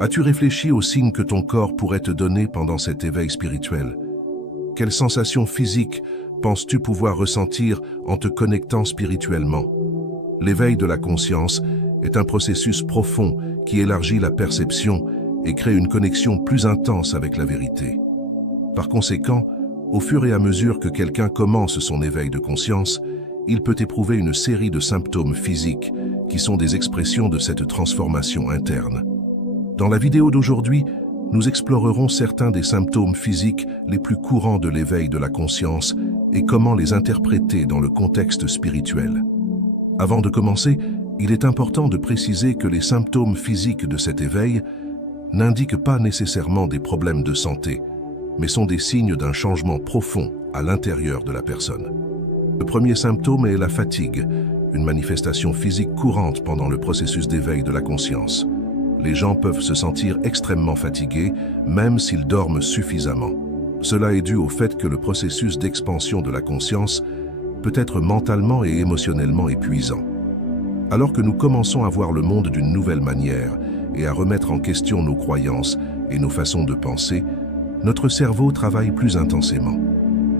As-tu réfléchi aux signes que ton corps pourrait te donner pendant cet éveil spirituel? Quelles sensations physiques penses-tu pouvoir ressentir en te connectant spirituellement? L'éveil de la conscience est un processus profond qui élargit la perception et crée une connexion plus intense avec la vérité. Par conséquent, au fur et à mesure que quelqu'un commence son éveil de conscience, il peut éprouver une série de symptômes physiques qui sont des expressions de cette transformation interne. Dans la vidéo d'aujourd'hui, nous explorerons certains des symptômes physiques les plus courants de l'éveil de la conscience et comment les interpréter dans le contexte spirituel. Avant de commencer, il est important de préciser que les symptômes physiques de cet éveil n'indiquent pas nécessairement des problèmes de santé, mais sont des signes d'un changement profond à l'intérieur de la personne. Le premier symptôme est la fatigue, une manifestation physique courante pendant le processus d'éveil de la conscience. Les gens peuvent se sentir extrêmement fatigués, même s'ils dorment suffisamment. Cela est dû au fait que le processus d'expansion de la conscience peut être mentalement et émotionnellement épuisant. Alors que nous commençons à voir le monde d'une nouvelle manière et à remettre en question nos croyances et nos façons de penser, notre cerveau travaille plus intensément.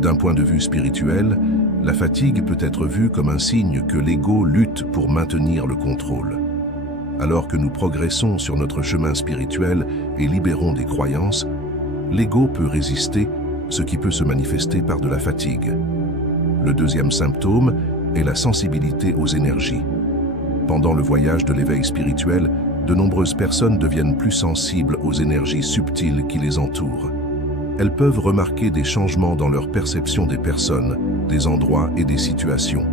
D'un point de vue spirituel, la fatigue peut être vue comme un signe que l'ego lutte pour maintenir le contrôle. Alors que nous progressons sur notre chemin spirituel et libérons des croyances, l'ego peut résister, ce qui peut se manifester par de la fatigue. Le deuxième symptôme est la sensibilité aux énergies. Pendant le voyage de l'éveil spirituel, de nombreuses personnes deviennent plus sensibles aux énergies subtiles qui les entourent. Elles peuvent remarquer des changements dans leur perception des personnes, des endroits et des situations.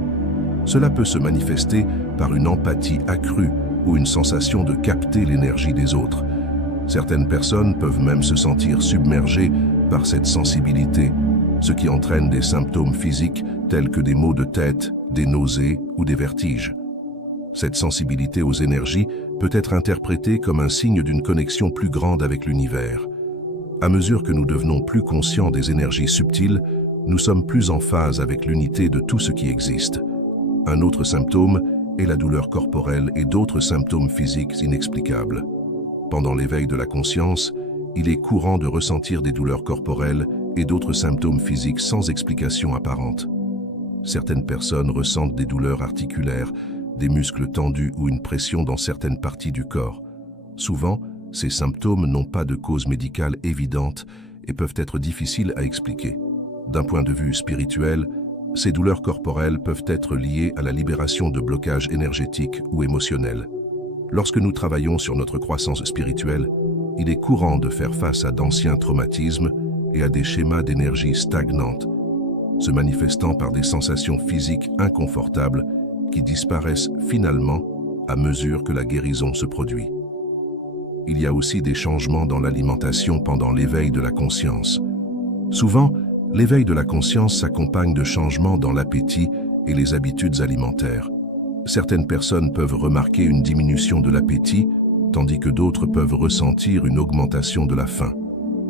Cela peut se manifester par une empathie accrue ou une sensation de capter l'énergie des autres. Certaines personnes peuvent même se sentir submergées par cette sensibilité, ce qui entraîne des symptômes physiques tels que des maux de tête, des nausées ou des vertiges. Cette sensibilité aux énergies peut être interprétée comme un signe d'une connexion plus grande avec l'univers. À mesure que nous devenons plus conscients des énergies subtiles, nous sommes plus en phase avec l'unité de tout ce qui existe. Un autre symptôme est la douleur corporelle et d'autres symptômes physiques inexplicables. Pendant l'éveil de la conscience, il est courant de ressentir des douleurs corporelles et d'autres symptômes physiques sans explication apparente. Certaines personnes ressentent des douleurs articulaires, des muscles tendus ou une pression dans certaines parties du corps. Souvent, ces symptômes n'ont pas de cause médicale évidente et peuvent être difficiles à expliquer. D'un point de vue spirituel, ces douleurs corporelles peuvent être liées à la libération de blocages énergétiques ou émotionnels. Lorsque nous travaillons sur notre croissance spirituelle, il est courant de faire face à d'anciens traumatismes et à des schémas d'énergie stagnantes, se manifestant par des sensations physiques inconfortables qui disparaissent finalement à mesure que la guérison se produit. Il y a aussi des changements dans l'alimentation pendant l'éveil de la conscience. Souvent, l'éveil de la conscience s'accompagne de changements dans l'appétit et les habitudes alimentaires. Certaines personnes peuvent remarquer une diminution de l'appétit, tandis que d'autres peuvent ressentir une augmentation de la faim.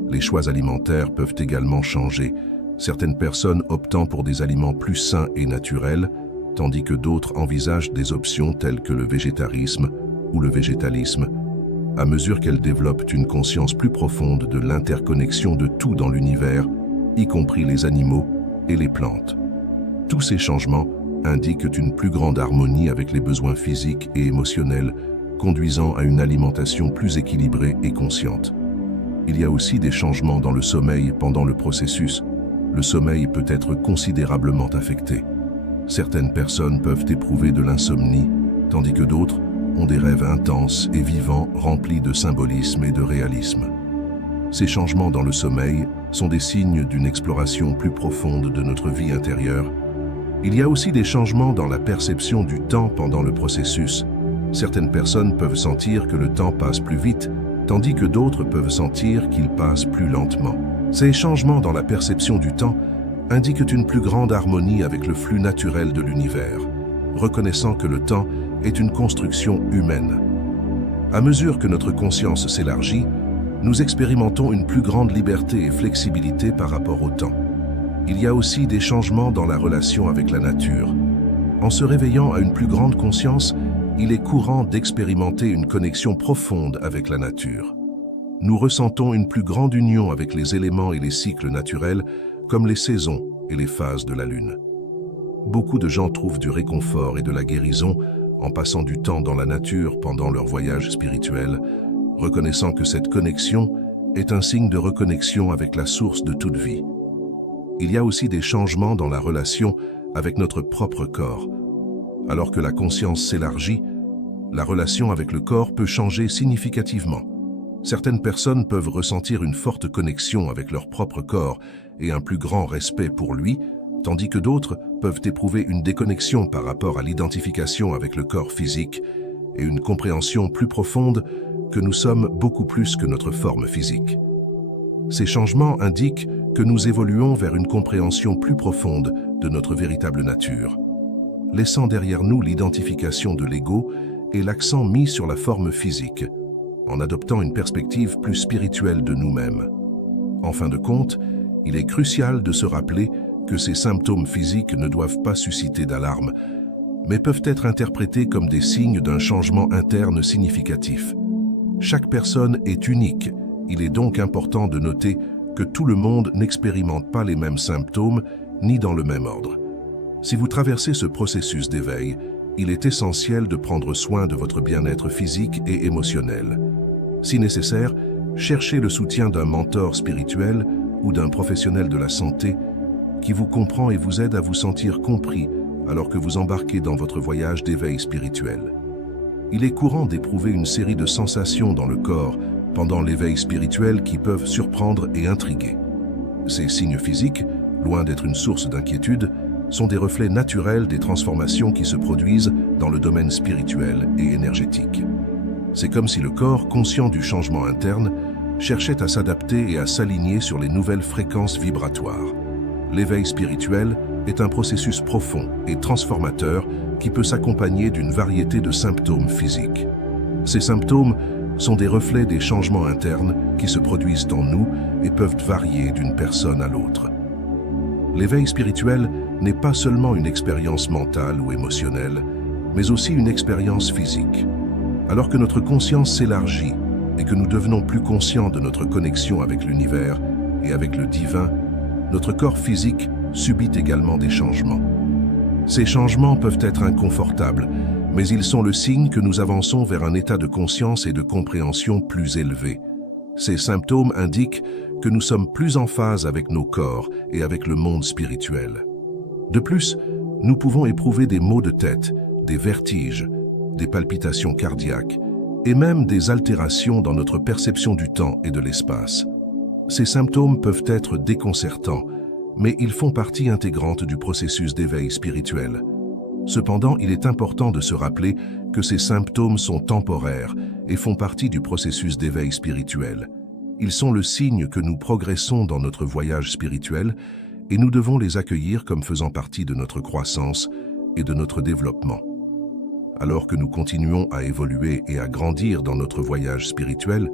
Les choix alimentaires peuvent également changer, certaines personnes optant pour des aliments plus sains et naturels, tandis que d'autres envisagent des options telles que le végétarisme ou le végétalisme, à mesure qu'elles développent une conscience plus profonde de l'interconnexion de tout dans l'univers, y compris les animaux et les plantes. Tous ces changements indiquent une plus grande harmonie avec les besoins physiques et émotionnels, conduisant à une alimentation plus équilibrée et consciente. Il y a aussi des changements dans le sommeil pendant le processus. Le sommeil peut être considérablement affecté. Certaines personnes peuvent éprouver de l'insomnie, tandis que d'autres ont des rêves intenses et vivants remplis de symbolisme et de réalisme. Ces changements dans le sommeil sont des signes d'une exploration plus profonde de notre vie intérieure. Il y a aussi des changements dans la perception du temps pendant le processus. Certaines personnes peuvent sentir que le temps passe plus vite, tandis que d'autres peuvent sentir qu'il passe plus lentement. Ces changements dans la perception du temps indiquent une plus grande harmonie avec le flux naturel de l'univers, reconnaissant que le temps est une construction humaine. À mesure que notre conscience s'élargit, nous expérimentons une plus grande liberté et flexibilité par rapport au temps. Il y a aussi des changements dans la relation avec la nature. En se réveillant à une plus grande conscience, il est courant d'expérimenter une connexion profonde avec la nature. nous ressentons une plus grande union avec les éléments et les cycles naturels, comme les saisons et les phases de la Lune. Beaucoup de gens trouvent du réconfort et de la guérison en passant du temps dans la nature pendant leur voyage spirituel, reconnaissant que cette connexion est un signe de reconnexion avec la source de toute vie. Il y a aussi des changements dans la relation avec notre propre corps. Alors que la conscience s'élargit, la relation avec le corps peut changer significativement. Certaines personnes peuvent ressentir une forte connexion avec leur propre corps et un plus grand respect pour lui, tandis que d'autres peuvent éprouver une déconnexion par rapport à l'identification avec le corps physique et une compréhension plus profonde que nous sommes beaucoup plus que notre forme physique. Ces changements indiquent que nous évoluons vers une compréhension plus profonde de notre véritable nature, laissant derrière nous l'identification de l'ego et l'accent mis sur la forme physique, en adoptant une perspective plus spirituelle de nous-mêmes. En fin de compte, il est crucial de se rappeler que ces symptômes physiques ne doivent pas susciter d'alarme, mais peuvent être interprétés comme des signes d'un changement interne significatif. Chaque personne est unique. Il est donc important de noter que tout le monde n'expérimente pas les mêmes symptômes ni dans le même ordre. Si vous traversez ce processus d'éveil, il est essentiel de prendre soin de votre bien-être physique et émotionnel. Si nécessaire, cherchez le soutien d'un mentor spirituel ou d'un professionnel de la santé qui vous comprend et vous aide à vous sentir compris alors que vous embarquez dans votre voyage d'éveil spirituel. Il est courant d'éprouver une série de sensations dans le corps pendant l'éveil spirituel qui peuvent surprendre et intriguer. Ces signes physiques, loin d'être une source d'inquiétude, sont des reflets naturels des transformations qui se produisent dans le domaine spirituel et énergétique. C'est comme si le corps, conscient du changement interne, cherchait à s'adapter et à s'aligner sur les nouvelles fréquences vibratoires. L'éveil spirituel est un processus profond et transformateur qui peut s'accompagner d'une variété de symptômes physiques. Ces symptômes sont des reflets des changements internes qui se produisent en nous et peuvent varier d'une personne à l'autre. L'éveil spirituel n'est pas seulement une expérience mentale ou émotionnelle, mais aussi une expérience physique. Alors que notre conscience s'élargit et que nous devenons plus conscients de notre connexion avec l'univers et avec le divin, notre corps physique subit également des changements. Ces changements peuvent être inconfortables, mais ils sont le signe que nous avançons vers un état de conscience et de compréhension plus élevé. Ces symptômes indiquent que nous sommes plus en phase avec nos corps et avec le monde spirituel. De plus, nous pouvons éprouver des maux de tête, des vertiges, des palpitations cardiaques et même des altérations dans notre perception du temps et de l'espace. Ces symptômes peuvent être déconcertants, mais ils font partie intégrante du processus d'éveil spirituel. Cependant, il est important de se rappeler que ces symptômes sont temporaires et font partie du processus d'éveil spirituel. Ils sont le signe que nous progressons dans notre voyage spirituel et nous devons les accueillir comme faisant partie de notre croissance et de notre développement. Alors que nous continuons à évoluer et à grandir dans notre voyage spirituel,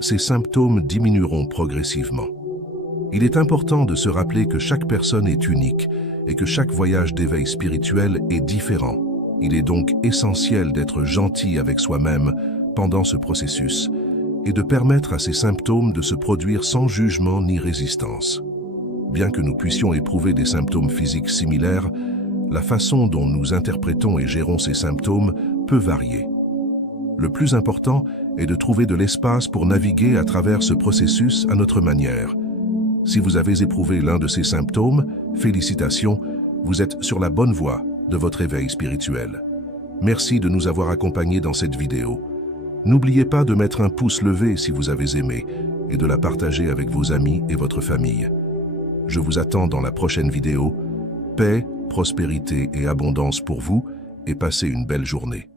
ces symptômes diminueront progressivement. Il est important de se rappeler que chaque personne est unique et que chaque voyage d'éveil spirituel est différent. Il est donc essentiel d'être gentil avec soi-même pendant ce processus et de permettre à ces symptômes de se produire sans jugement ni résistance. Bien que nous puissions éprouver des symptômes physiques similaires, la façon dont nous interprétons et gérons ces symptômes peut varier. Le plus important est de trouver de l'espace pour naviguer à travers ce processus à notre manière. Si vous avez éprouvé l'un de ces symptômes, félicitations, vous êtes sur la bonne voie de votre éveil spirituel. Merci de nous avoir accompagnés dans cette vidéo. N'oubliez pas de mettre un pouce levé si vous avez aimé et de la partager avec vos amis et votre famille. Je vous attends dans la prochaine vidéo. Paix, prospérité et abondance pour vous et passez une belle journée.